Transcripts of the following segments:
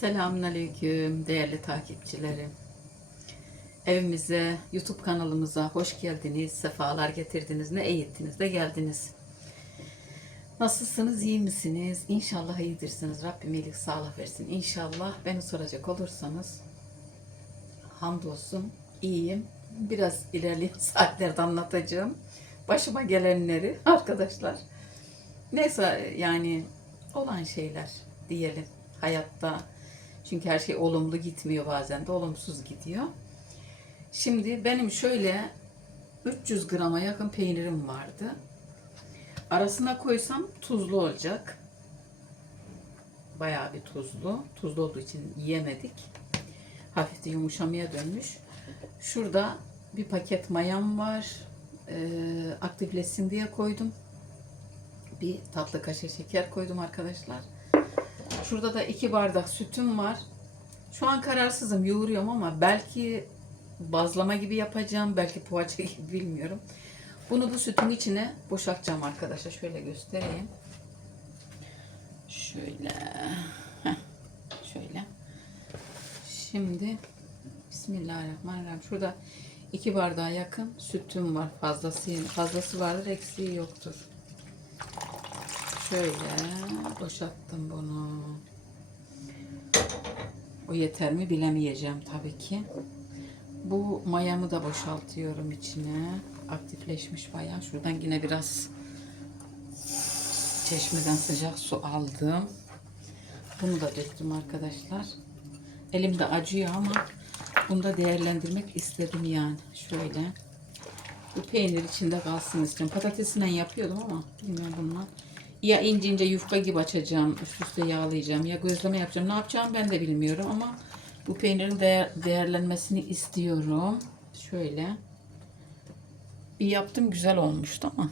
Selamünaleyküm değerli takipçilerim. Evimize, YouTube kanalımıza hoş geldiniz, sefalar getirdiniz, ne eğittiniz de geldiniz. Nasılsınız, iyi misiniz? İnşallah iyidirsiniz. Rabbim iyilik, sağlık versin. İnşallah beni soracak olursanız hamdolsun iyiyim. Biraz ilerleyen saatlerde anlatacağım. Başıma gelenleri arkadaşlar. Neyse yani olan şeyler diyelim hayatta. Çünkü her şey olumlu gitmiyor bazen de olumsuz gidiyor. Şimdi benim şöyle 300 grama yakın peynirim vardı. Arasına koysam tuzlu olacak. Bayağı bir tuzlu. Tuzlu olduğu için yiyemedik. Hafif yumuşamaya dönmüş. Şurada bir paket mayam var. Ee, aktifleşsin diye koydum. Bir tatlı kaşığı şeker koydum arkadaşlar. Şurada da iki bardak sütüm var. Şu an kararsızım yoğuruyorum ama belki bazlama gibi yapacağım. Belki poğaça gibi bilmiyorum. Bunu bu sütün içine boşaltacağım arkadaşlar. Şöyle göstereyim. Şöyle. Şöyle. Şimdi Bismillahirrahmanirrahim. Şurada iki bardağa yakın sütüm var. Fazlası fazlası vardır, eksiği yoktur. Şöyle boşalttım bunu. O yeter mi bilemeyeceğim tabii ki. Bu mayamı da boşaltıyorum içine. Aktifleşmiş bayağı. Şuradan yine biraz çeşmeden sıcak su aldım. Bunu da döktüm arkadaşlar. Elimde acıyor ama bunu da değerlendirmek istedim yani. Şöyle. Bu peynir içinde kalsın istiyorum. Patatesinden yapıyordum ama bilmiyorum bundan. Ya ince ince yufka gibi açacağım. Üst üste yağlayacağım. Ya gözleme yapacağım. Ne yapacağım ben de bilmiyorum ama bu peynirin değer, değerlenmesini istiyorum. Şöyle. Bir yaptım güzel olmuştu ama.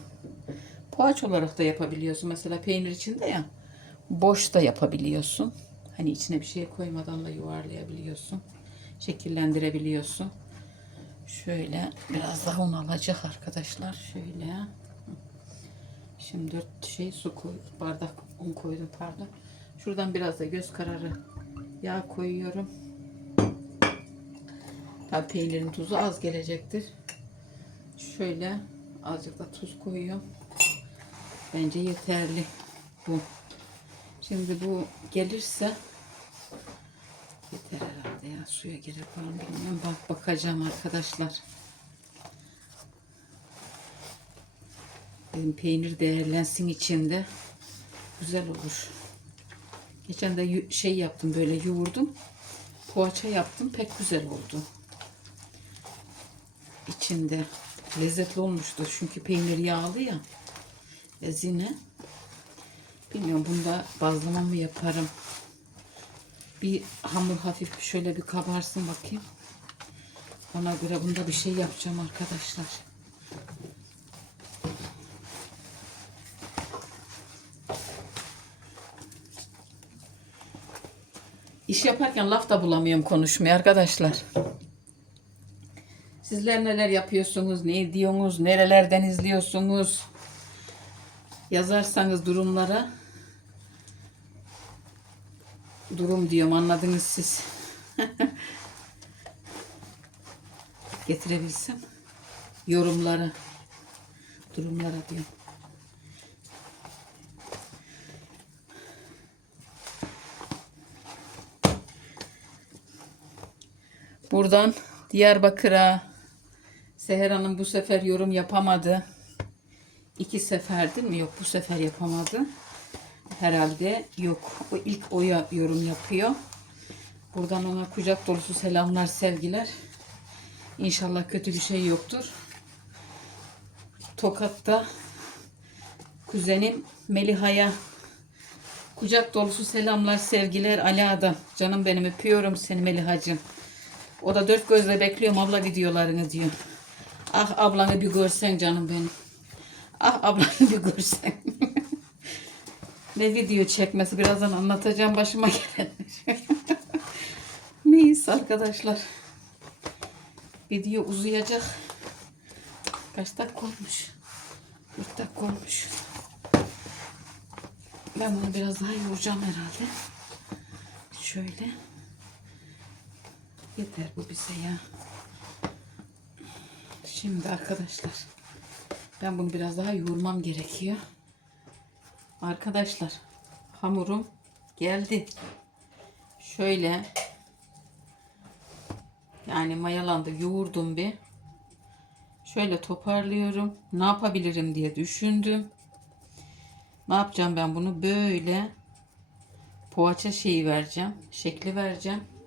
Poğaç olarak da yapabiliyorsun. Mesela peynir içinde ya. Boş da yapabiliyorsun. Hani içine bir şey koymadan da yuvarlayabiliyorsun. Şekillendirebiliyorsun. Şöyle biraz daha un alacak arkadaşlar. Şöyle. Şimdi dört şey su koy, bardak un koydum pardon. Şuradan biraz da göz kararı yağ koyuyorum. Tabii peynirin tuzu az gelecektir. Şöyle azıcık da tuz koyuyorum. Bence yeterli bu. Şimdi bu gelirse yeter herhalde ya. Suya gerek var bilmiyorum. Bak bakacağım arkadaşlar. Dedim peynir değerlensin içinde. Güzel olur. Geçen de şey yaptım böyle yoğurdum. Poğaça yaptım. Pek güzel oldu. İçinde lezzetli olmuştu. Çünkü peynir yağlı ya. Ezine. Bilmiyorum bunda bazlama mı yaparım. Bir hamur hafif şöyle bir kabarsın bakayım. Ona göre bunda bir şey yapacağım arkadaşlar. İş yaparken laf da bulamıyorum konuşmaya arkadaşlar. Sizler neler yapıyorsunuz, ne diyorsunuz, nerelerden izliyorsunuz? Yazarsanız durumlara durum diyorum anladınız siz. Getirebilsem yorumlara durumlara diyorum. Buradan Diyarbakır'a Seher Hanım bu sefer yorum yapamadı. İki sefer değil mi? Yok bu sefer yapamadı. Herhalde yok. O ilk oya yorum yapıyor. Buradan ona kucak dolusu selamlar, sevgiler. İnşallah kötü bir şey yoktur. Tokat'ta kuzenim Meliha'ya kucak dolusu selamlar, sevgiler. Ala Canım benim öpüyorum seni Meliha'cığım. O da dört gözle bekliyorum abla videolarını diyor. Ah ablanı bir görsen canım benim. Ah ablanı bir görsen. ne video çekmesi birazdan anlatacağım başıma gelen. Neyse arkadaşlar. Video uzayacak. Kaç dakika olmuş? 4 dakika olmuş. Ben bunu biraz daha yoğuracağım herhalde. şöyle. Yeter bu bize ya. Şimdi arkadaşlar ben bunu biraz daha yoğurmam gerekiyor. Arkadaşlar hamurum geldi. Şöyle yani mayalandı yoğurdum bir. Şöyle toparlıyorum. Ne yapabilirim diye düşündüm. Ne yapacağım ben bunu böyle poğaça şeyi vereceğim. Şekli vereceğim.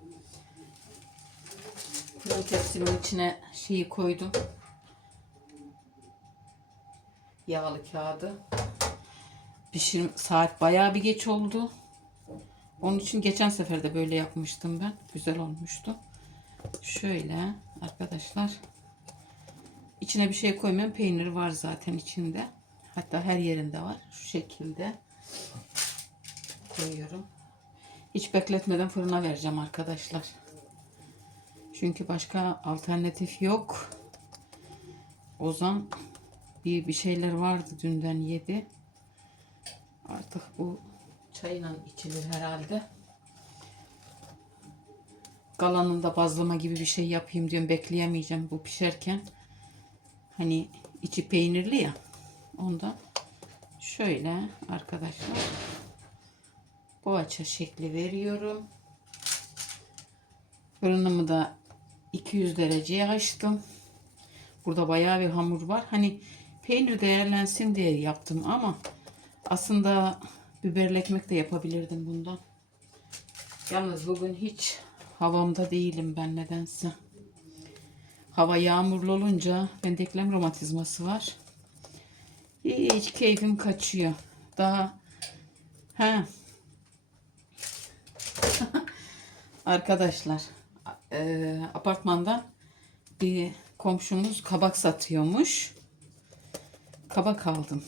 Fırın tepsimin içine şeyi koydum. Yağlı kağıdı. Pişirim saat bayağı bir geç oldu. Onun için geçen sefer de böyle yapmıştım ben. Güzel olmuştu. Şöyle arkadaşlar. İçine bir şey koymayan peynir var zaten içinde. Hatta her yerinde var. Şu şekilde koyuyorum. Hiç bekletmeden fırına vereceğim arkadaşlar. Çünkü başka alternatif yok. Ozan bir, bir şeyler vardı dünden yedi. Artık bu çayla içilir herhalde. Galanında bazlama gibi bir şey yapayım diyorum. Bekleyemeyeceğim bu pişerken. Hani içi peynirli ya. Ondan şöyle arkadaşlar poğaça şekli veriyorum. Fırınımı da 200 dereceye açtım. Burada bayağı bir hamur var. Hani peynir değerlensin diye yaptım ama aslında biberli ekmek de yapabilirdim bundan. Yalnız bugün hiç havamda değilim ben nedense. Hava yağmurlu olunca bende eklem romatizması var. Hiç keyfim kaçıyor. Daha he. Arkadaşlar e, apartmandan bir komşumuz kabak satıyormuş. Kabak aldım.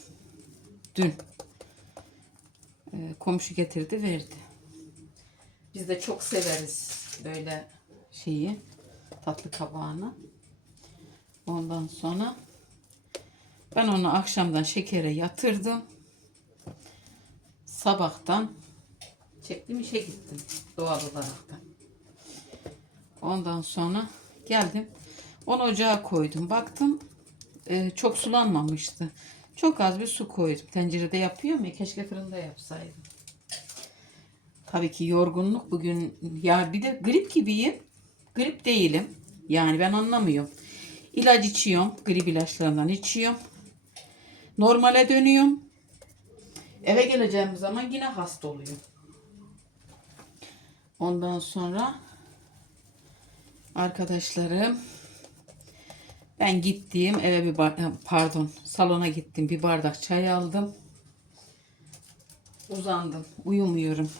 Dün. E, komşu getirdi verdi. Biz de çok severiz böyle şeyi. Tatlı kabağını. Ondan sonra ben onu akşamdan şekere yatırdım. Sabahtan çektim işe gittim doğal olaraktan. Ondan sonra geldim. Onu ocağa koydum. Baktım e, çok sulanmamıştı. Çok az bir su koydum. Tencerede yapıyorum ya keşke fırında yapsaydım. Tabii ki yorgunluk bugün ya bir de grip gibiyim. Grip değilim. Yani ben anlamıyorum. İlaç içiyorum. Grip ilaçlarından içiyorum. Normale dönüyorum. Eve geleceğim zaman yine hasta oluyorum. Ondan sonra arkadaşlarım ben gittim eve bir pardon salona gittim bir bardak çay aldım. Uzandım. Uyumuyorum.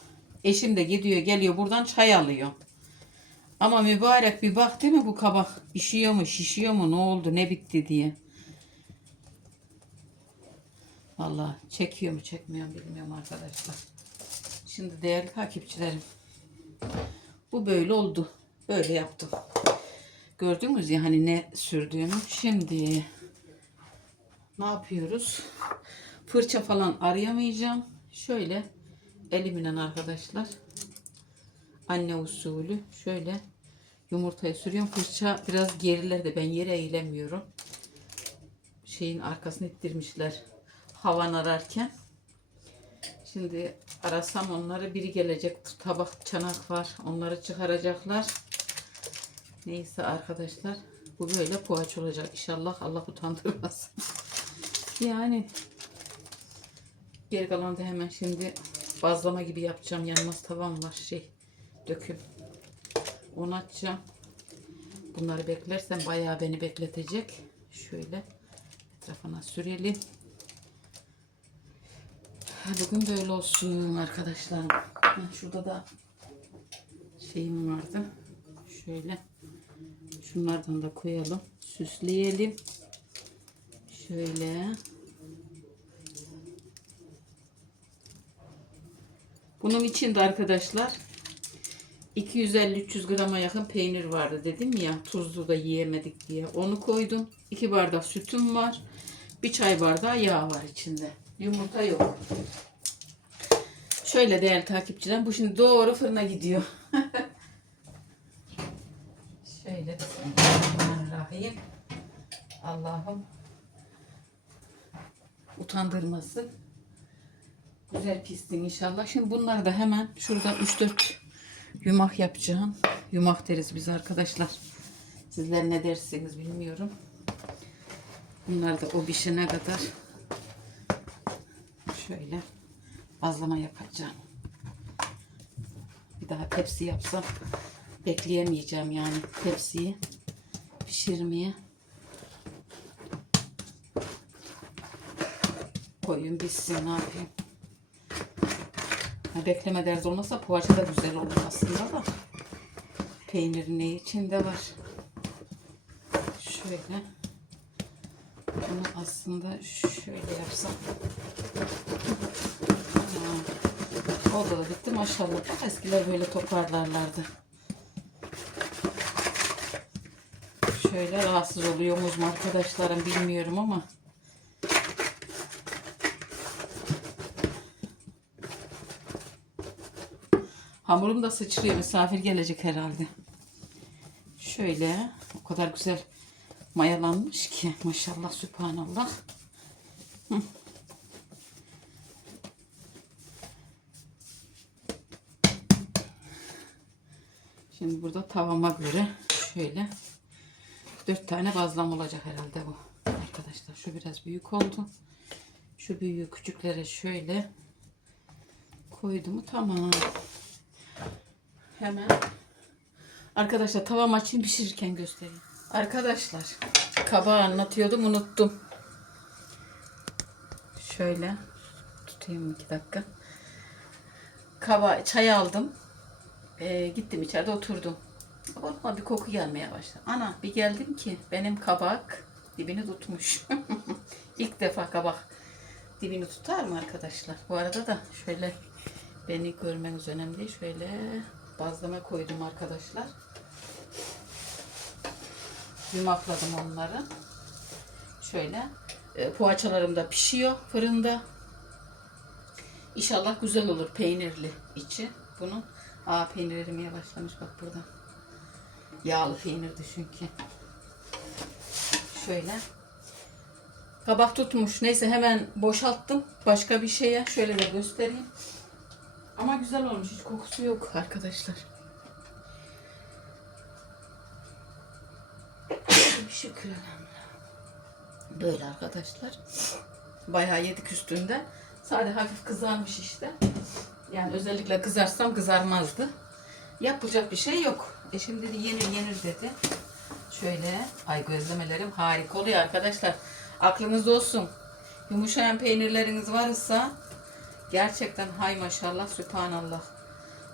Eşim de gidiyor geliyor buradan çay alıyor. Ama mübarek bir bak değil mi bu kabak işiyor mu şişiyor mu ne oldu ne bitti diye. Vallahi çekiyor mu çekmiyor mu bilmiyorum arkadaşlar. Şimdi değerli takipçilerim. Bu böyle oldu. Böyle yaptım. Gördünüz ya hani ne sürdüğümü. Şimdi ne yapıyoruz? Fırça falan arayamayacağım. Şöyle elimle arkadaşlar. Anne usulü şöyle yumurtayı sürüyorum. Fırça biraz gerilerde ben yere eğilemiyorum. Şeyin arkasını ittirmişler havan ararken. Şimdi arasam onları biri gelecek. Tabak çanak var. Onları çıkaracaklar. Neyse arkadaşlar. Bu böyle poğaça olacak. İnşallah Allah utandırmasın. yani geri kalan da hemen şimdi bazlama gibi yapacağım. Yanmaz tavam var. Şey döküm. Onu açacağım. Bunları beklersem bayağı beni bekletecek. Şöyle etrafına sürelim. Bugün böyle olsun arkadaşlar. Şurada da şeyim vardı. Şöyle şunlardan da koyalım. Süsleyelim. Şöyle. Bunun içinde arkadaşlar 250-300 grama yakın peynir vardı dedim ya tuzlu da yiyemedik diye. Onu koydum. 2 bardak sütüm var. Bir çay bardağı yağ var içinde. Yumurta yok. Şöyle değerli takipçiler. Bu şimdi doğru fırına gidiyor. Şöyle Bismillahirrahmanirrahim. Allah'ım utandırmasın. Güzel pişsin inşallah. Şimdi bunları da hemen şurada 3-4 yumak yapacağım. Yumak deriz biz arkadaşlar. Sizler ne dersiniz bilmiyorum. Bunlar da o pişene kadar şöyle bazlama yapacağım. Bir daha tepsi yapsam bekleyemeyeceğim yani tepsiyi pişirmeye. Koyun bitsin ne yapayım. Ha, bekleme derdi olmasa poğaça da güzel olur aslında da. Peynirin ne içinde var. Şöyle. Aslında şöyle yapsam. Ha, O da bitti maşallah. Eskiler böyle toparlarlardı. Şöyle rahatsız oluyor mu arkadaşlarım bilmiyorum ama. Hamurum da sıçrıyor. Misafir gelecek herhalde. Şöyle o kadar güzel mayalanmış ki maşallah sübhanallah. Şimdi burada tavama göre şöyle dört tane bazlam olacak herhalde bu. Arkadaşlar şu biraz büyük oldu. Şu büyüğü küçüklere şöyle koydum tamam. Hemen arkadaşlar tavam açayım pişirirken göstereyim. Arkadaşlar kabağı anlatıyordum unuttum. Şöyle tutayım iki dakika. Kaba çay aldım. Ee, gittim içeride oturdum. Orama bir koku gelmeye başladı. Ana bir geldim ki benim kabak dibini tutmuş. İlk defa kabak dibini tutar mı arkadaşlar? Bu arada da şöyle beni görmeniz önemli. Şöyle bazlama koydum arkadaşlar. Yumakladım onları. Şöyle e, poğaçalarım da pişiyor fırında. İnşallah güzel olur peynirli içi bunun. Aa peynir erimeye başlamış bak burada. Yağlı peynirdi çünkü. Şöyle. Kabak tutmuş. Neyse hemen boşalttım. Başka bir şeye şöyle de göstereyim. Ama güzel olmuş. Hiç kokusu yok arkadaşlar. Şükür elhamdülillah. Böyle arkadaşlar. Bayağı yedik üstünde. Sadece hafif kızarmış işte. Yani özellikle kızarsam kızarmazdı. Yapacak bir şey yok. Eşim dedi yenir yenir dedi. Şöyle ay gözlemelerim harika oluyor arkadaşlar. Aklınız olsun. Yumuşayan peynirleriniz varsa gerçekten hay maşallah sübhanallah.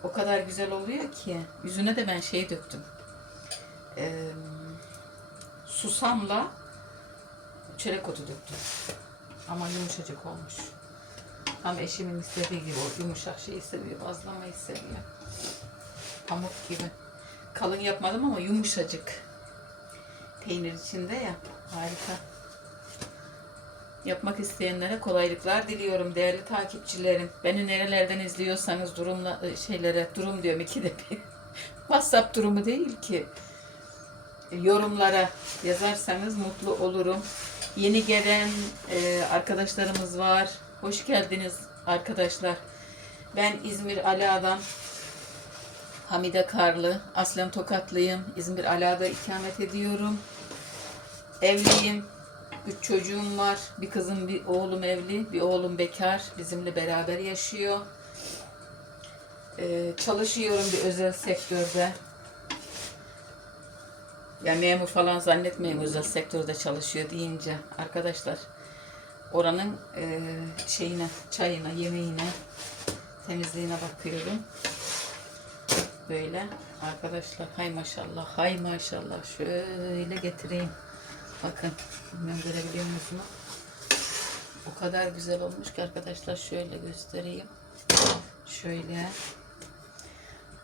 O kadar güzel oluyor ki. Yüzüne de ben şey döktüm. Ee, susamla çörek otu döktüm. Ama yumuşacık olmuş. Tam eşimin istediği gibi o yumuşak şeyi seviyor. Bazlamayı seviyor. Pamuk gibi. Kalın yapmadım ama yumuşacık. Peynir içinde ya. Harika. Yapmak isteyenlere kolaylıklar diliyorum değerli takipçilerim. Beni nerelerden izliyorsanız durumla şeylere durum diyorum iki de bir. WhatsApp durumu değil ki. Yorumlara yazarsanız mutlu olurum. Yeni gelen e, arkadaşlarımız var. Hoş geldiniz arkadaşlar. Ben İzmir Ala'dan Hamide Karlı. Aslen Tokatlıyım. İzmir Ala'da ikamet ediyorum. Evliyim. Üç çocuğum var. Bir kızım, bir oğlum evli. Bir oğlum bekar. Bizimle beraber yaşıyor. Ee, çalışıyorum bir özel sektörde. Ya memur falan zannetmeyin özel sektörde çalışıyor deyince arkadaşlar oranın e, şeyine, çayına, yemeğine, temizliğine bakıyorum. Böyle arkadaşlar hay maşallah, hay maşallah şöyle getireyim. Bakın görebiliyor musunuz? O kadar güzel olmuş ki arkadaşlar şöyle göstereyim. Şöyle.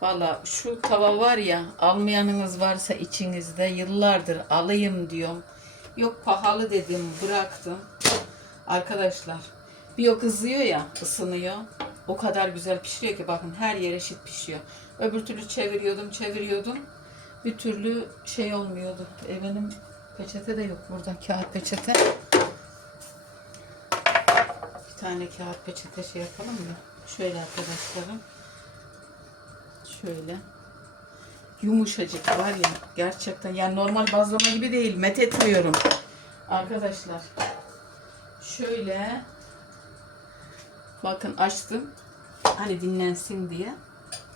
Valla şu tava var ya almayanınız varsa içinizde yıllardır alayım diyorum. Yok pahalı dedim bıraktım. Arkadaşlar bir o kızıyor ya ısınıyor. O kadar güzel pişiriyor ki bakın her yer eşit pişiyor. Öbür türlü çeviriyordum çeviriyordum. Bir türlü şey olmuyordu. E peçete de yok burada. Kağıt peçete. Bir tane kağıt peçete şey yapalım mı? Şöyle arkadaşlarım. Şöyle. Yumuşacık var ya gerçekten. Yani normal bazlama gibi değil met etmiyorum. Arkadaşlar şöyle. Bakın açtım. Hani dinlensin diye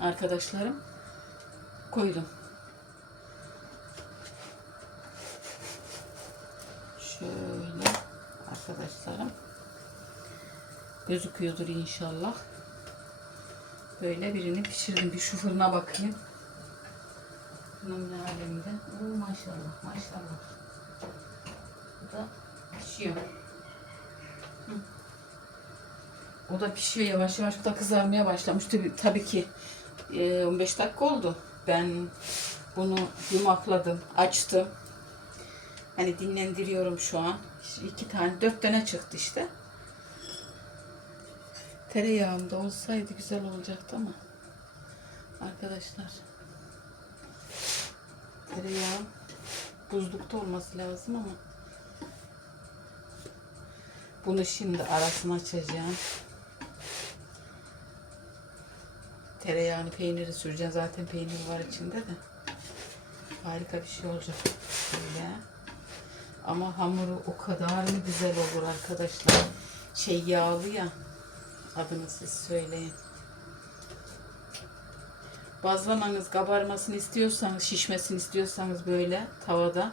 arkadaşlarım koydum. Şöyle arkadaşlarım. Gözüküyordur inşallah böyle birini pişirdim. Bir şu fırına bakayım. Bunun ne alemde Oo, maşallah maşallah. Bu da pişiyor. O da pişiyor yavaş yavaş bu da kızarmaya başlamış. Tabii, tabii ki e, 15 dakika oldu. Ben bunu yumakladım açtım. Hani dinlendiriyorum şu an. İki tane dört tane çıktı işte tereyağım da olsaydı güzel olacaktı ama arkadaşlar tereyağı buzlukta olması lazım ama bunu şimdi arasına açacağım. Tereyağını peyniri süreceğim. Zaten peynir var içinde de. Harika bir şey olacak. Böyle. Ama hamuru o kadar mı güzel olur arkadaşlar. Şey yağlı ya. Adını siz söyleyin. Bazlamanız kabarmasını istiyorsanız, şişmesini istiyorsanız böyle tavada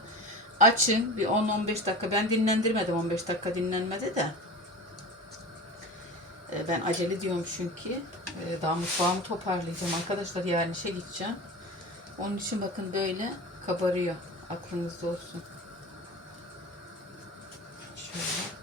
açın bir 10-15 dakika. Ben dinlendirmedim 15 dakika dinlenmedi de. Ee, Ben acele diyorum çünkü. Ee, Daha mutfağımı toparlayacağım arkadaşlar. Yarın işe gideceğim. Onun için bakın böyle kabarıyor. Aklınızda olsun. Şöyle.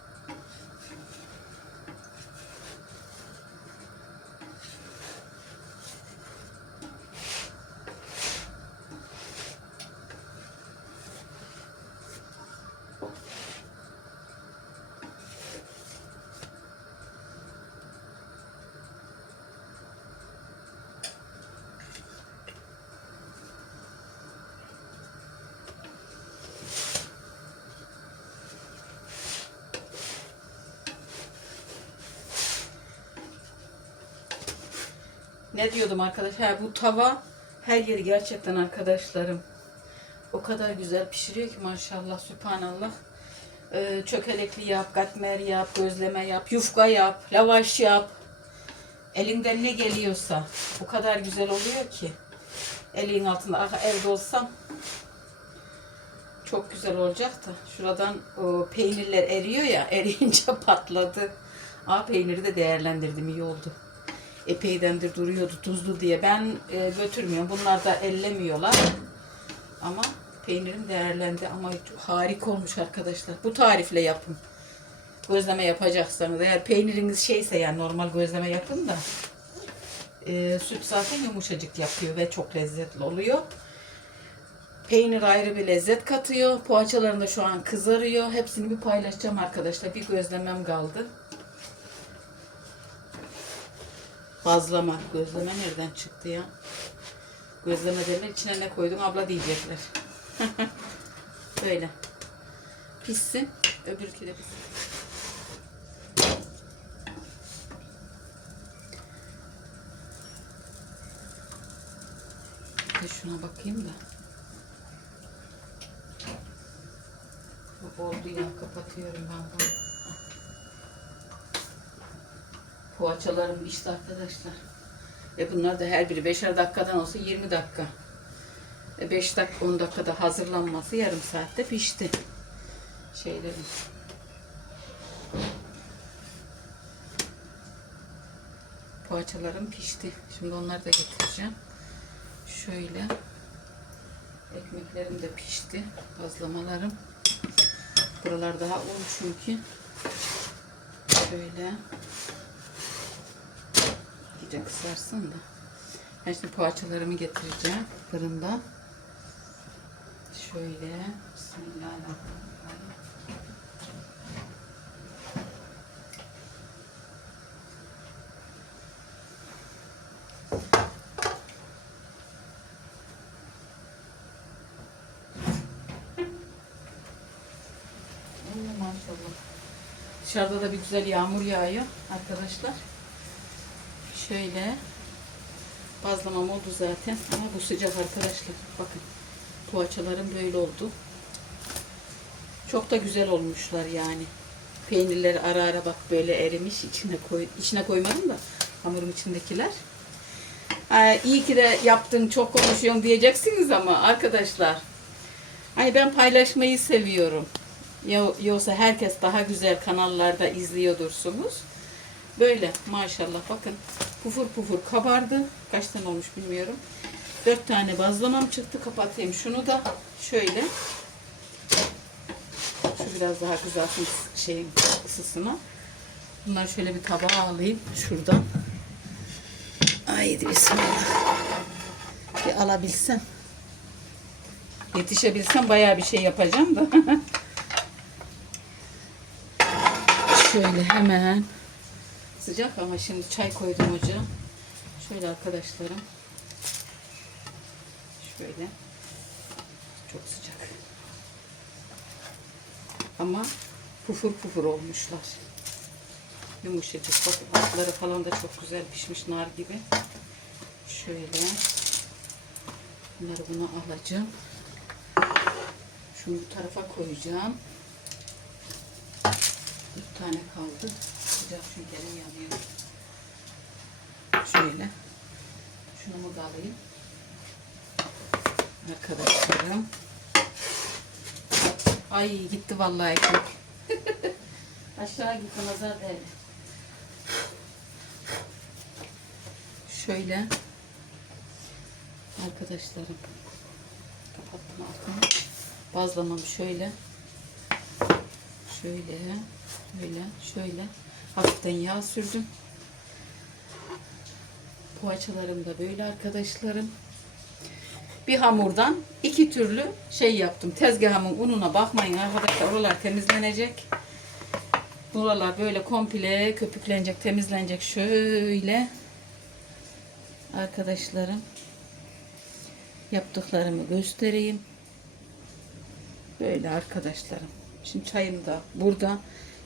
Ne diyordum arkadaşlar? Bu tava her yeri gerçekten arkadaşlarım. O kadar güzel pişiriyor ki maşallah, sübhanallah. Ee, çökelekli yap, katmer yap, gözleme yap, yufka yap, lavaş yap. Elinden ne geliyorsa o kadar güzel oluyor ki. Elin altında ah, evde olsam çok güzel olacak da. Şuradan o peynirler eriyor ya, eriyince patladı. Aa peyniri de değerlendirdim, iyi oldu epeydendir duruyordu tuzlu diye. Ben e, götürmüyorum. Bunlar da ellemiyorlar. Ama peynirim değerlendi ama harika olmuş arkadaşlar. Bu tarifle yapın. Gözleme yapacaksanız eğer peyniriniz şeyse yani normal gözleme yapın da e, süt zaten yumuşacık yapıyor ve çok lezzetli oluyor. Peynir ayrı bir lezzet katıyor. Poğaçalarım da şu an kızarıyor. Hepsini bir paylaşacağım arkadaşlar. Bir gözlemem kaldı. Bazlama. Gözleme nereden çıktı ya? Gözleme derler içine ne koydun abla diyecekler. Böyle. Pişsin. Öbürkü de pişsin. Şuna bakayım da. Bu oldu ya kapatıyorum ben bunu. Poğaçalarım işte arkadaşlar. Ve bunlar da her biri 5'er dakikadan olsa 20 dakika. 5 dakika 10 dakikada hazırlanması yarım saatte pişti. Şeylerim. Poğaçalarım pişti. Şimdi onları da getireceğim. Şöyle. Ekmeklerim de pişti. Bazlamalarım. Buralar daha un çünkü. Şöyle iyice kısarsın da. Ben şimdi poğaçalarımı getireceğim fırında. Şöyle. Bismillahirrahmanirrahim. Dışarıda da bir güzel yağmur yağıyor arkadaşlar. Şöyle bazlamam oldu zaten ama bu sıcak arkadaşlar. Bakın poğaçalarım böyle oldu. Çok da güzel olmuşlar yani. Peynirleri ara ara bak böyle erimiş içine koy içine koymadım da hamurun içindekiler. Ee, iyi ki de yaptın çok konuşuyorsun diyeceksiniz ama arkadaşlar hani ben paylaşmayı seviyorum. Yo- Yoksa herkes daha güzel kanallarda izliyordursunuz. Böyle maşallah bakın pufur pufur kabardı. Kaç tane olmuş bilmiyorum. Dört tane bazlamam çıktı. Kapatayım şunu da şöyle. Şu biraz daha kızartın şeyin ısısına. Bunları şöyle bir tabağa alayım şuradan. Haydi bismillah. Bir alabilsem. Yetişebilsem bayağı bir şey yapacağım da. Şöyle hemen sıcak ama şimdi çay koydum ocağa. Şöyle arkadaşlarım. Şöyle. Çok sıcak. Ama pufur pufur olmuşlar. Yumuşacık. Bakın altları falan da çok güzel pişmiş nar gibi. Şöyle. Bunları buna alacağım. Şunu bu tarafa koyacağım. Bir tane kaldı. Sıcak çünkü yanıyor. Şöyle. Şunu da alayım. Arkadaşlarım. Ay gitti vallahi ekmek. Aşağı gitti nazar değdi. Şöyle. Arkadaşlarım. Kapattım altını. Bazlamam şöyle. Şöyle. Şöyle. Şöyle. Hafiften yağ sürdüm. Poğaçalarım da böyle arkadaşlarım. Bir hamurdan iki türlü şey yaptım. Tezgahımın ununa bakmayın arkadaşlar. Oralar temizlenecek. Buralar böyle komple köpüklenecek, temizlenecek. Şöyle arkadaşlarım yaptıklarımı göstereyim. Böyle arkadaşlarım. Şimdi çayım da burada.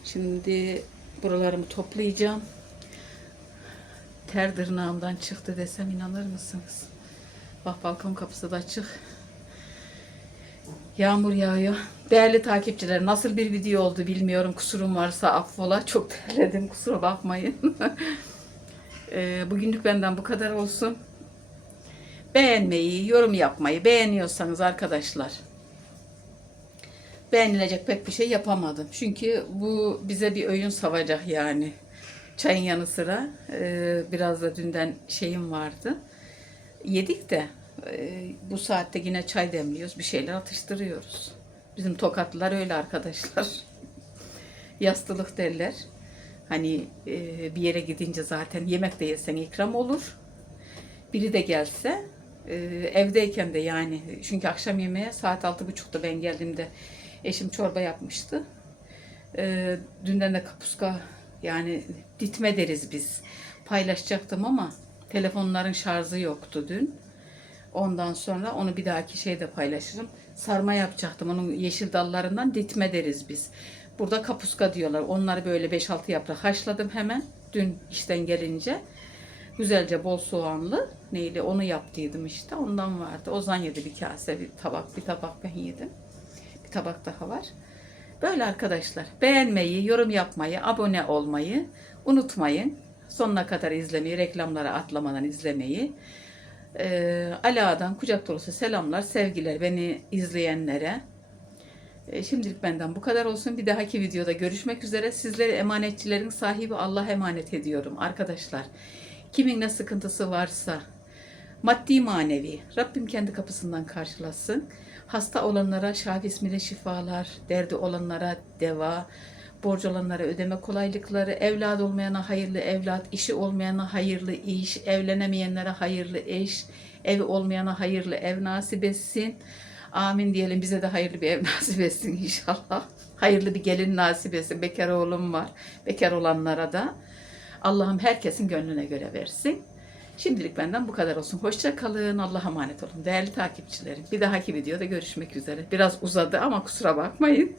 Şimdi buralarımı toplayacağım. Ter tırnağımdan çıktı desem inanır mısınız? Bak balkon kapısı da açık. Yağmur yağıyor. Değerli takipçiler nasıl bir video oldu bilmiyorum. Kusurum varsa affola. Çok terledim kusura bakmayın. Ee, bugünlük benden bu kadar olsun. Beğenmeyi, yorum yapmayı beğeniyorsanız arkadaşlar. Beğenilecek pek bir şey yapamadım. Çünkü bu bize bir öğün savacak yani. Çayın yanı sıra e, biraz da dünden şeyim vardı. Yedik de e, bu saatte yine çay demliyoruz. Bir şeyler atıştırıyoruz. Bizim tokatlılar öyle arkadaşlar. Yastılık derler. Hani e, bir yere gidince zaten yemek de yesen ikram olur. Biri de gelse evdeyken de yani çünkü akşam yemeğe saat altı buçukta ben geldiğimde eşim çorba yapmıştı. E, dünden de kapuska yani ditme deriz biz. Paylaşacaktım ama telefonların şarjı yoktu dün. Ondan sonra onu bir dahaki şeyde paylaşırım. Sarma yapacaktım. Onun yeşil dallarından ditme deriz biz. Burada kapuska diyorlar. Onları böyle 5-6 yaprak haşladım hemen. Dün işten gelince. Güzelce bol soğanlı neyle onu yaptıydım işte. Ondan vardı. Ozan yedi bir kase, bir tabak, bir tabak ben yedim. Bir tabak daha var. Böyle arkadaşlar. Beğenmeyi, yorum yapmayı, abone olmayı unutmayın. Sonuna kadar izlemeyi, reklamlara atlamadan izlemeyi. Ee, Ala'dan kucak dolusu selamlar, sevgiler beni izleyenlere. Ee, şimdilik benden bu kadar olsun. Bir dahaki videoda görüşmek üzere. Sizleri emanetçilerin sahibi Allah'a emanet ediyorum arkadaşlar. Kimin ne sıkıntısı varsa maddi manevi Rabbim kendi kapısından karşılasın. Hasta olanlara şafi ismiyle şifalar, derdi olanlara deva, borcu olanlara ödeme kolaylıkları, evlat olmayana hayırlı evlat, işi olmayana hayırlı iş, evlenemeyenlere hayırlı eş, evi olmayana hayırlı ev nasip etsin. Amin diyelim bize de hayırlı bir ev nasip etsin inşallah. Hayırlı bir gelin nasip etsin. Bekar oğlum var. Bekar olanlara da. Allah'ım herkesin gönlüne göre versin. Şimdilik benden bu kadar olsun. Hoşça kalın. Allah'a emanet olun. Değerli takipçilerim. Bir dahaki videoda görüşmek üzere. Biraz uzadı ama kusura bakmayın.